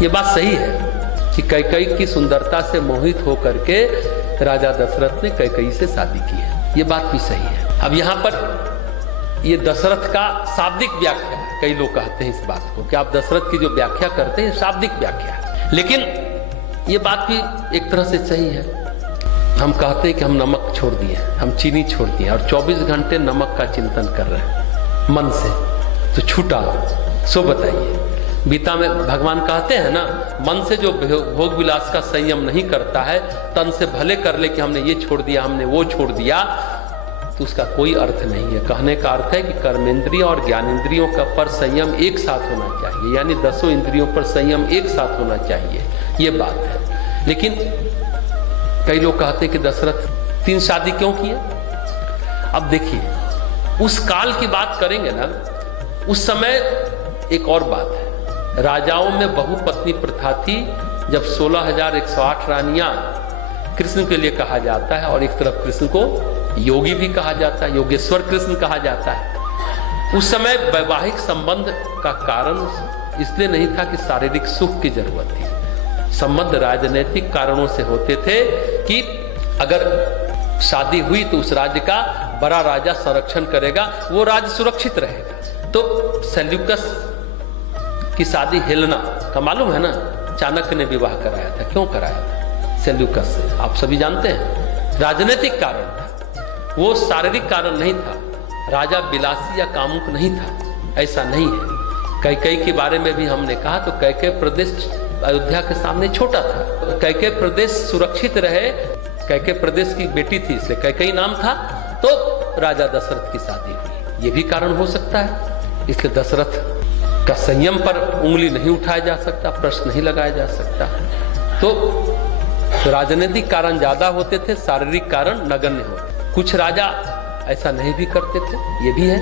ये बात सही है कि कैकेयी की सुंदरता से मोहित होकर के राजा दशरथ ने कैकेयी से शादी की है। ये बात भी सही है। अब यहाँ पर ये दशरथ का शाब्दिक व्याख्या है। कई लोग कहते हैं इस बात को कि आप दशरथ की जो व्याख्या करते हैं शाब्दिक व्याख्या है, लेकिन ये बात भी एक तरह से सही है। हम कहते हैं कि हम नमक छोड़ दिए, हम चीनी छोड़ दिए और 24 घंटे नमक का चिंतन कर रहे हैं मन से, तो छूटा। सो बताइए, गीता में भगवान कहते हैं ना, मन से जो भोग विलास का संयम नहीं करता है, तन से भले कर ले कि हमने ये छोड़ दिया, हमने वो छोड़ दिया, तो उसका कोई अर्थ नहीं है। कहने का अर्थ है कि कर्मेंद्रिय और ज्ञानेंद्रियों का पर संयम एक साथ होना चाहिए, यानी 10 इंद्रियों पर संयम एक साथ होना चाहिए, ये बात है। लेकिन कई लोग कहते हैं कि दशरथ 3 शादी क्यों किए। अब देखिए, उस काल की बात करेंगे ना, उस समय एक और बात है, राजाओं में बहुपत्नी प्रथा थी। जब 16,108 रानियां कृष्ण के लिए कहा जाता है, और एक तरफ कृष्ण को योगी भी कहा जाता है, योगेश्वर कृष्ण कहा जाता है। उस समय वैवाहिक संबंध का कारण इसलिए नहीं था कि शारीरिक सुख की जरूरत थी। संबंध राजनीतिक कारणों से होते थे कि अगर शादी हुई तो उस राज्य का बड़ा राजा संरक्षण करेगा, वो राज्य सुरक्षित रहेगा। तो सेल्यूकस की शादी हेलेना का मालूम है ना, चाणक्य ने विवाह कराया था। क्यों कराया था सेल्यूकस से, आप सभी जानते हैं। राजनीतिक कारण था, वो शारीरिक कारण नहीं था। राजा विलासी या कामुक नहीं था, ऐसा नहीं है। कैकेयी के बारे में भी हमने कहा तो कैकेयी प्रदेश अयोध्या के सामने छोटा था। कैकेयी प्रदेश सुरक्षित रहे, कैकेयी प्रदेश की बेटी थी इसलिए कैकेयी नाम था, तो राजा दशरथ की शादी हुई। ये भी कारण हो सकता है। इसलिए दशरथ का संयम पर उंगली नहीं उठाया जा सकता, प्रश्न नहीं लगाया जा सकता। तो राजनीतिक कारण ज्यादा होते थे, शारीरिक कारण नगण्य होते। कुछ राजा ऐसा नहीं भी करते थे, ये भी है।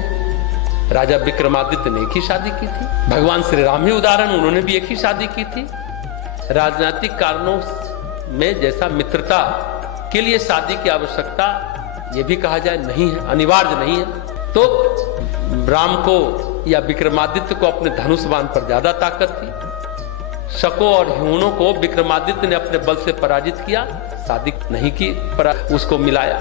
राजा विक्रमादित्य ने एक ही शादी की थी। भगवान श्री राम ही उदाहरण, उन्होंने भी एक ही शादी की थी। राजनीतिक कारणों में जैसा मित्रता के लिए शादी की आवश्यकता, ये भी कहा जाए नहीं है, अनिवार्य नहीं है। तो राम को या विक्रमादित्य को अपने धनुष बाण पर ज्यादा ताकत थी। शकों और ह्यूणों को विक्रमादित्य ने अपने बल से पराजित किया, शादी नहीं की, पर उसको मिलाया।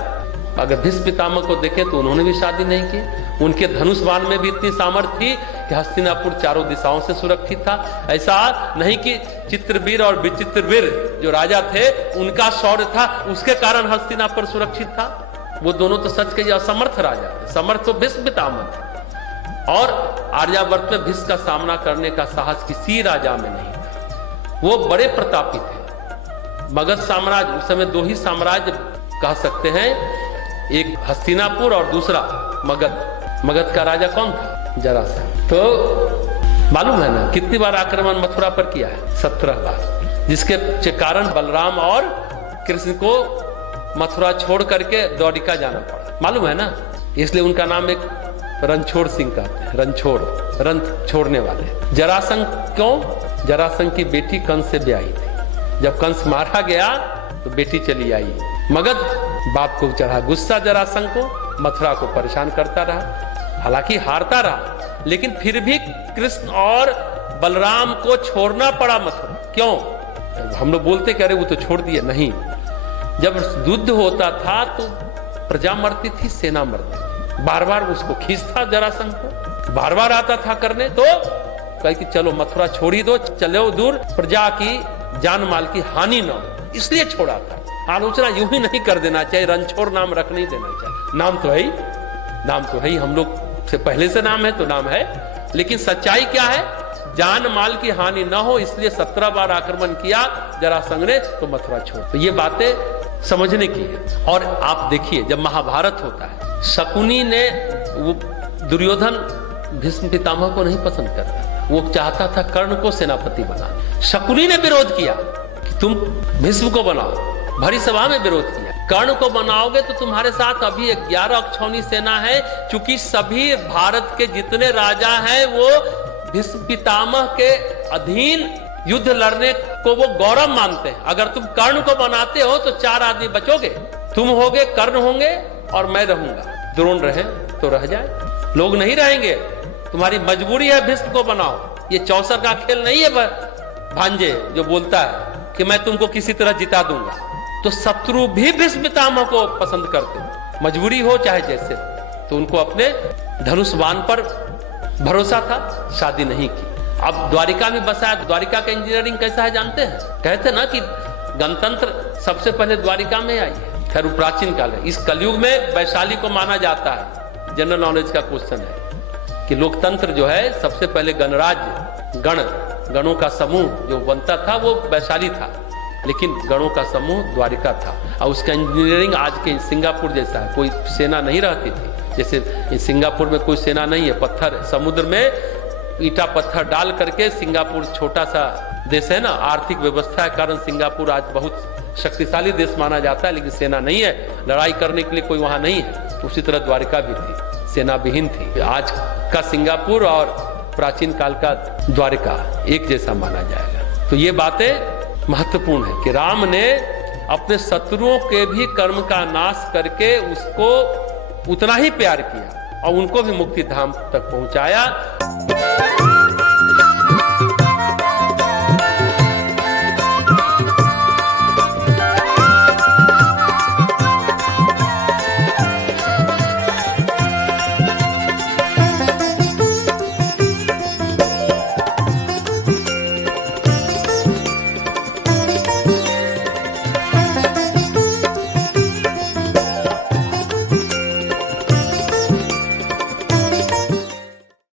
अगर भीष्म पितामह को देखें तो उन्होंने भी शादी नहीं की। उनके धनुष बाण में भी इतनी सामर्थ्य थी कि हस्तिनापुर चारों दिशाओं से सुरक्षित था। ऐसा नहीं कि चित्रवीर और विचित्रवीर जो राजा थे उनका शौर्य था, उसके कारण हस्तिनापुर सुरक्षित था। वो दोनों तो सच के असमर्थ राजा थे, समर्थ तो भीष्म पितामह थे। और आर्यावर्त में भीष्म का सामना करने का साहस किसी राजा में नहीं था। वो बड़े प्रतापी थे। मगध साम्राज्य, उस समय 2 ही साम्राज्य कह सकते हैं, एक हस्तिनापुर और दूसरा मगध। मगध का राजा कौन था? जरासंध। तो मालूम है ना कितनी बार आक्रमण मथुरा पर किया है? 17 बार, जिसके कारण बलराम और कृष्ण को मथुरा छोड़ करके द्वारिका जाना पड़ा। मालूम है ना, इसलिए उनका नाम एक रणछोड़ सिंह कहते हैं, रणछोड़, रंथ छोड़ने वाले। जरासंध क्यों? जरासंध की बेटी कंस से ब्याही थी। जब कंस मारा गया तो बेटी चली आई। मगध बाप को चढ़ा गुस्सा जरासंध को, मथुरा को परेशान करता रहा। हालांकि हारता रहा, लेकिन फिर भी कृष्ण और बलराम को छोड़ना पड़ा मथुरा। क्यों? हम लोग बोलते कि अरे वो तो छोड़ दिए, नहीं। जब युद्ध होता था तो प्रजा मरती थी, सेना मरती थी। बार बार उसको खींचता जरासंध को, बार बार आता था करने, तो कहे कि चलो मथुरा छोड़ ही दो, चलो दूर, प्रजा की जान माल की हानि न हो, इसलिए छोड़ा था। आलोचना यूं ही नहीं कर देना चाहिए, रणछोड़ नाम रख नहीं देना चाहिए। नाम तो है ही, नाम तो है ही, हम लोग से पहले से नाम है तो नाम है, लेकिन सच्चाई क्या है? जान माल की हानि न हो इसलिए 17 बार आक्रमण किया जरासंध ने, तो मथुरा छोड़। तो ये बातें समझने की है। और आप देखिए जब महाभारत होता है, शकुनी ने, वो दुर्योधन भीष्म पितामह को नहीं पसंद करता, वो चाहता था कर्ण को सेनापति बना। शकुनी ने विरोध किया कि तुम भीष्म को बनाओ, भरी सभा में विरोध किया। कर्ण को बनाओगे तो तुम्हारे साथ अभी 11 अक्षौणी सेना है, क्योंकि सभी भारत के जितने राजा हैं वो भीष्म पितामह के अधीन युद्ध लड़ने को वो गौरव मानते हैं। अगर तुम कर्ण को बनाते हो तो 4 आदमी बचोगे, तुम होगे, कर्ण होंगे और मैं रहूंगा। द्रोण रहे तो रह जाए, लोग नहीं रहेंगे, तुम्हारी मजबूरी है, भीष्म को बनाओ। ये चौसर का खेल नहीं है भांजे जो बोलता है कि मैं तुमको किसी तरह जिता दूंगा। तो शत्रु भी भीष्म पितामह को पसंद करते, मजबूरी हो चाहे जैसे। तो उनको अपने धनुष बाण पर भरोसा था, शादी नहीं की। अब द्वारिका में बसा है। द्वारिका का इंजीनियरिंग कैसा है जानते हैं? कहते ना कि गणतंत्र सबसे पहले द्वारिका में आई है। खैर प्राचीन काल है। इस कलयुग में वैशाली को माना जाता है। जनरल नॉलेज का क्वेश्चन है कि लोकतंत्र जो है सबसे पहले गणराज्य, गणों का समूह जो बनता था वो वैशाली था, लेकिन गणों का समूह द्वारिका था। और उसका इंजीनियरिंग आज के सिंगापुर जैसा है। कोई सेना नहीं रहती थी, जैसे सिंगापुर में कोई सेना नहीं है। पत्थर समुद्र में ईटा पत्थर डाल करके, सिंगापुर छोटा सा देश है ना, आर्थिक व्यवस्था के कारण सिंगापुर आज बहुत शक्तिशाली देश माना जाता है, लेकिन सेना नहीं है, लड़ाई करने के लिए कोई वहां नहीं है। उसी तरह द्वारिका भी थी, सेना विहीन थी। आज का सिंगापुर और प्राचीन काल का द्वारिका एक जैसा माना जाएगा। तो ये बातें महत्वपूर्ण है कि राम ने अपने शत्रुओं के भी कर्म का नाश करके उसको उतना ही प्यार किया और उनको भी मुक्ति धाम तक पहुंचाया।